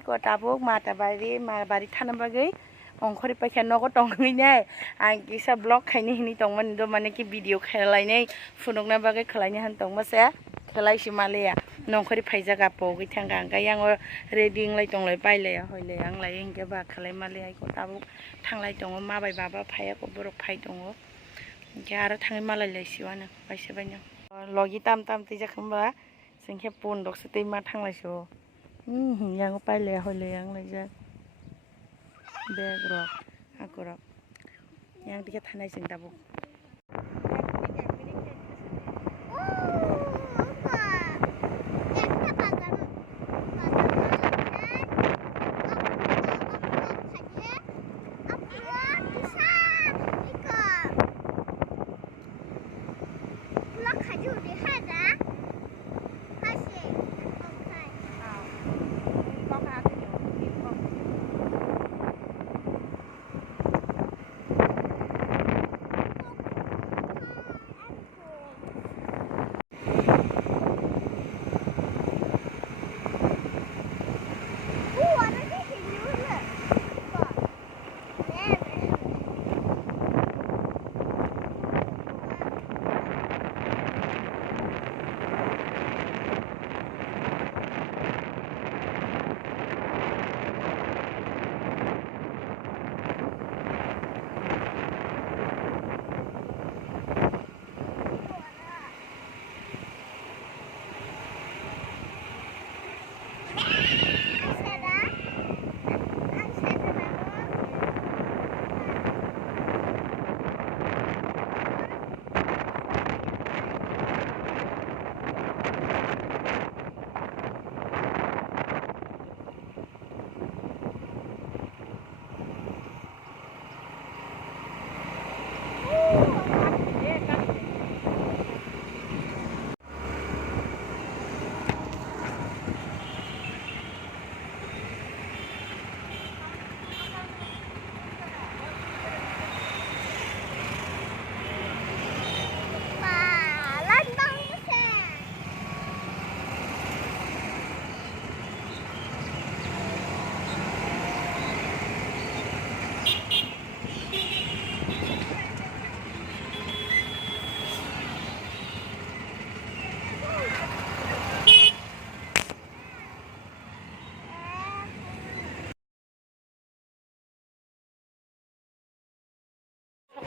ko tabuk mata bari thana bagai ongkhori paikha nogo tongoi nai ang kisa blog khaini hini tongman do mane ki video khailai nai phunukna bagai khlaini han tongmase khlai simalia nongkhori phaijaga pogi thanga ang yang reading lai tonglai pailai hoile ang lai engke ba khlai mali ai ko tabuk thanglai tongo mabai baba phaya ko borok phai tongo engke aro thangai malai lai siwana paise baino logi tam tei jakhamba sengke pun dok se teima thanglai so yang pailai hoile yang lai ja bag rock aku rock yang tiga thanai sing tabuk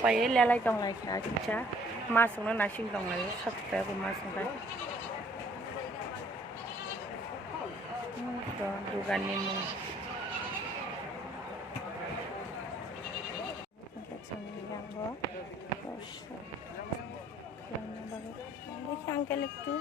Pai lelai tonglai kha chicha ma sungna nasing tonglai sakpe ko ma sungkai to dugan ni mu yang bo yang kelek tu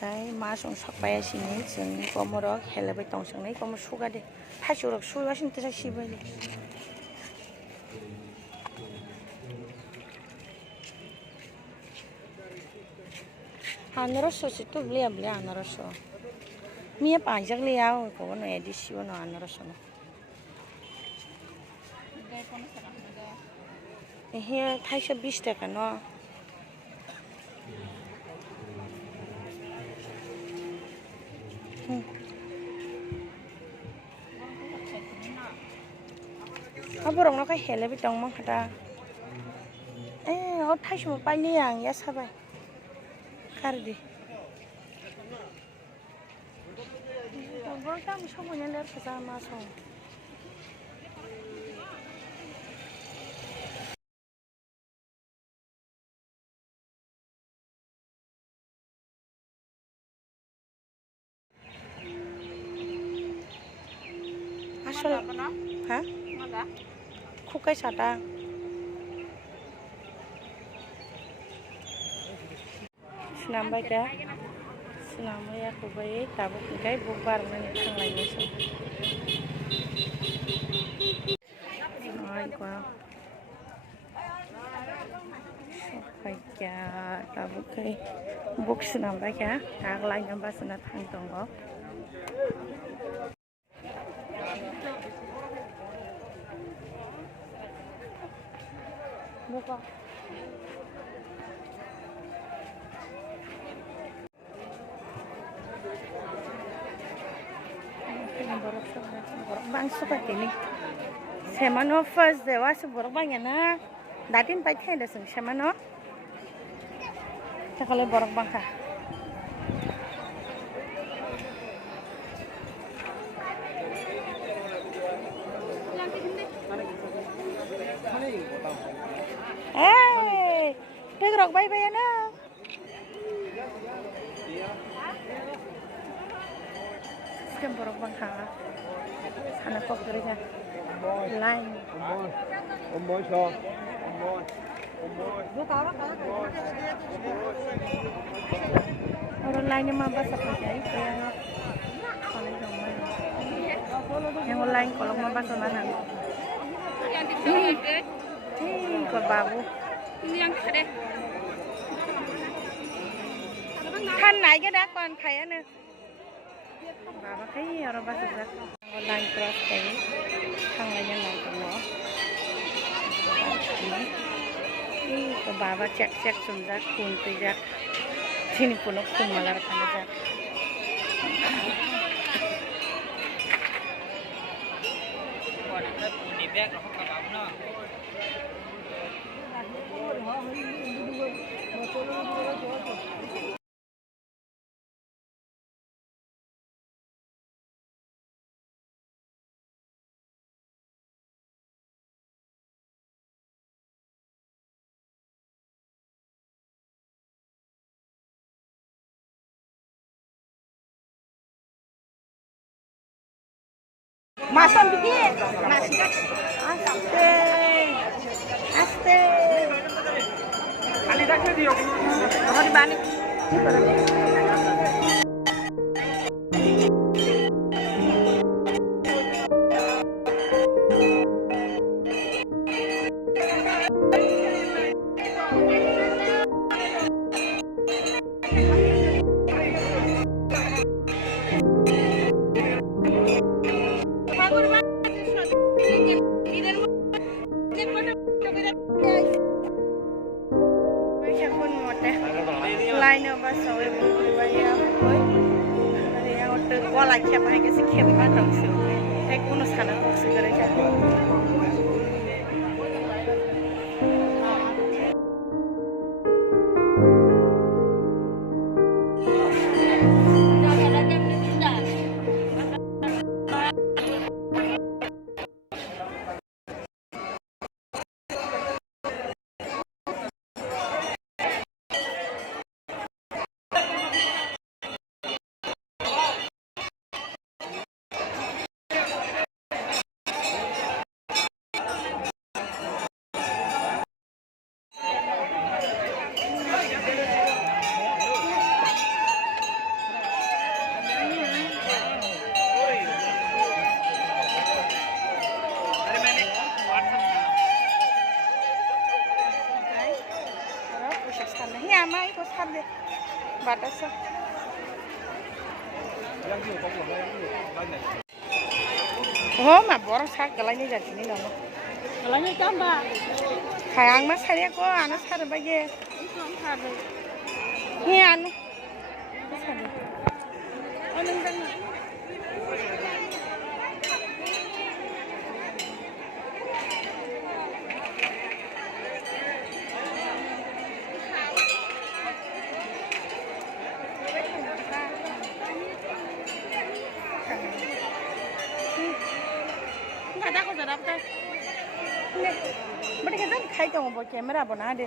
cái má sông sắc bay xin ấy chừng có một đó hay là bê tông chừng ấy có một số cái đi hai số được số đó xin tới xí bay đi anh nó số chỉ tụt liam liam anh nó số mía bán chắc liao có nó đi xíu nó anh nó số here thay số 20 টাকা nó borong nó cái hele bitong mang khata thay số bay ni yang ya sabai kardi borong tam so mo nyaler kasa ma so asal ha Khukai sata senambai ka senambai aku bayi tabuk kai bubar nani thanglai ni so ai kwa pai ka tabuk kai buk senambai ka taglai namba sana thang tongo borok bang suka tini semano first dewa se borok bang ya na datin pai the sing semano kalau borok bang ka Đây rok bay bay na. Sekarang borok bang ha. Anak kok dari kan. Lain. Omboy so. Orang lainnya mah bahasa Pajai yang kalau yang lain kalau mah bahasa mana? Kau babu. Thân này cái đá con thấy nữa bà thấy rồi bà sẽ online cross cái thằng này nhân lòng của nó cái bà check xuống ra cuốn tới ra sini pun nó cùng mà là thằng ra Masuk dikit, nasi aste, kali dah ke dia, orang di balik. Lain apa sawe bukuri bayar boy. Dari yang udah kuala kem hanya si kem kan dong sih. Kuno sana kok segera jadi. Mai có săn đi bạt đã sao mà bỏ sát cái này giờ chỉ nào cái này chấm ba khai ăn mà sai có ăn nó sai được bao nhiêu nghe ăn Ada ko sarap ta. Bade kan khai ka mo camera bana de.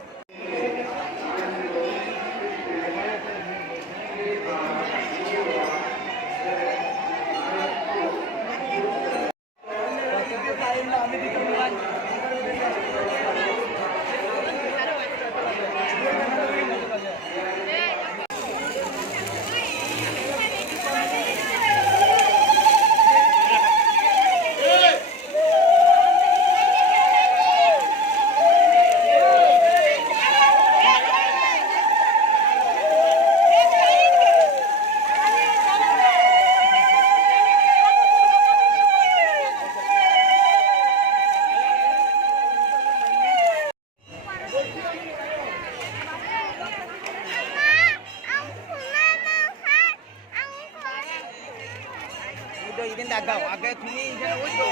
이젠 나가고 아까 তুমি 이제는 ওই তো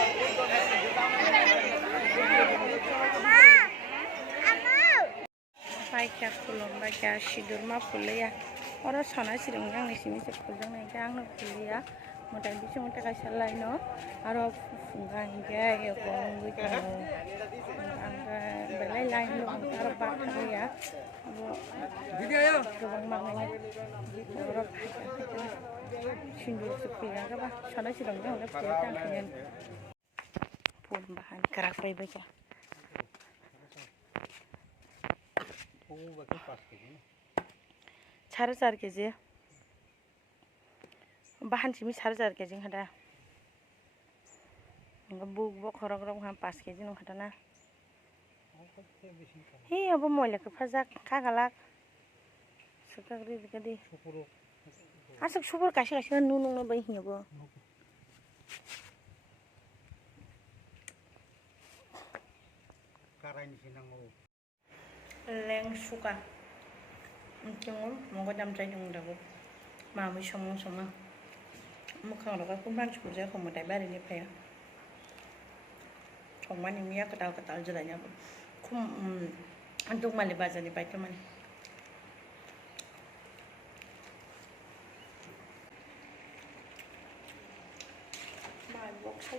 baiknya kulon baiknya sidur mah kuliah orang sana sering yang di sini sekolah nih yang kuliah mau tadi cuma tak kasih lain no orang enggak ya kong gitu enggak belai lain lo orang bakal ya orang makanya orang sindur sekolah apa sana sering yang udah pulang kalian pun bahan kerak baiknya साढ़े 4 KG बाहान Simi 4.5 KG खदा book बक खरक रक 5 KG नं खदा ना हे अब मोइला के फाजा खागालाक सकाग्रि गदि आसक super कासे कासे नु नं bye हियाबो कारायनि सिनांगौ leng suka cungul monggo jam trai dong dago mami somong somong mukhang dago kumpan suja komo dai bari ni paya kongman ini ya ketal ketal jelanya kum untuk mali baza ni pai teman mai bok sai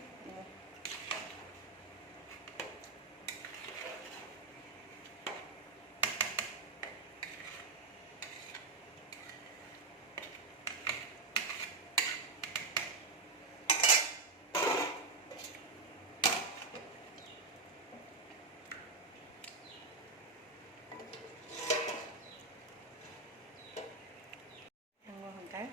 cái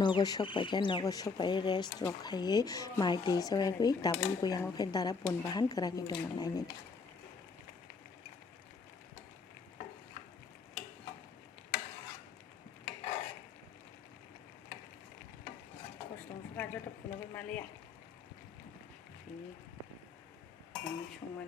nogor sokpai nogor sokpai rest rokhaye mai tei sawai kui tabui kui yang khe dara pon bahan keraki dong naini kosong suka jatuh pulau Malaysia ini kami cuma